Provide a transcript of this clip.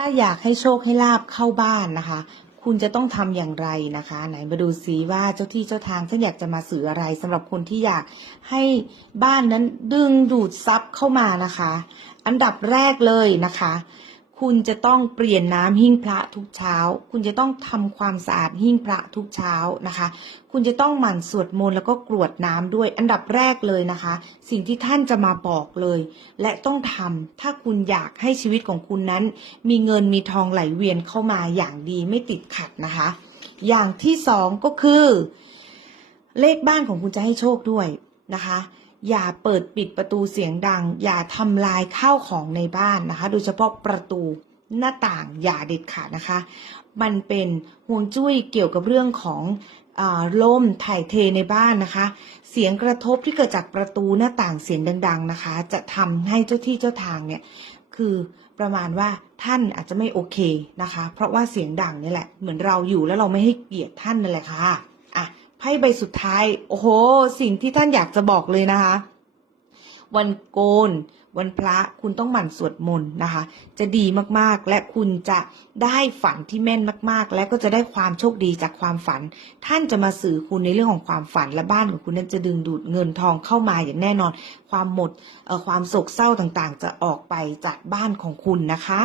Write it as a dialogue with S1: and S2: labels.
S1: ถ้าอยากให้โชคให้ลาบเข้าบ้านนะคะ คุณจะต้องทำอย่างไรนะคะ ไหนมาดูซิว่าเจ้าที่เจ้าทางท่านอยากจะมาสื่ออะไรสำหรับคนที่อยากให้บ้านนั้นดึงดูดซับเข้ามานะคะ อันดับแรกเลยนะคะ คุณจะต้องเปลี่ยนน้ำหิ้งพระทุกเช้า คุณจะต้องทำความสะอาดหิ้งพระทุกเช้านะคะ คุณจะต้องหมั่นสวดมนต์แล้วก็กรวดน้ำด้วย อันดับแรกเลยนะคะ สิ่งที่ท่านจะมาบอกเลย และต้องทำถ้าคุณอยากให้ชีวิตของคุณนั้น มีเงินมีทองไหลเวียนเข้ามาอย่างดีไม่ติดขัดนะคะ อย่างที่สองก็คือ เลขบ้านของคุณจะให้โชคด้วยนะคะ อย่าเปิดปิดประตูเสียงดัง อย่าทำลายข้าวของในบ้านนะคะ โดยเฉพาะประตูหน้าต่างอย่าเด็ดขาดนะคะ มันเป็นห่วงจุ้ยเกี่ยวกับเรื่องของอาลมถ่ายเทในบ้านนะคะ เสียงกระทบที่เกิดจากประตูหน้าต่างเสียงดัง ๆนะคะ จะทำให้เจ้าที่เจ้าทางเนี่ยคือประมาณว่าท่านอาจจะไม่โอเคนะคะ เพราะว่าเสียงดังนี่แหละเหมือนเราอยู่แล้วเราไม่ให้เกียรติท่านนั่นแหละค่ะอะ พ่ใบสุดท้าย โอ้โห สิ่งที่ท่านอยากจะบอกเลยนะคะ วันโกน วันพระคุณต้องหมั่นสวดมนต์นะคะ จะดีมากๆ และคุณจะได้ฝันที่แม่นมาก ๆ และก็จะได้ความโชคดีจากความฝัน ท่านจะมาสื่อคุณในเรื่องของความฝันและบ้านของคุณนั้นจะดึงดูดเงินทองเข้ามาอย่างแน่นอน ความหมดความโศกเศร้าต่างๆ จะออกไปจากบ้านของคุณนะคะ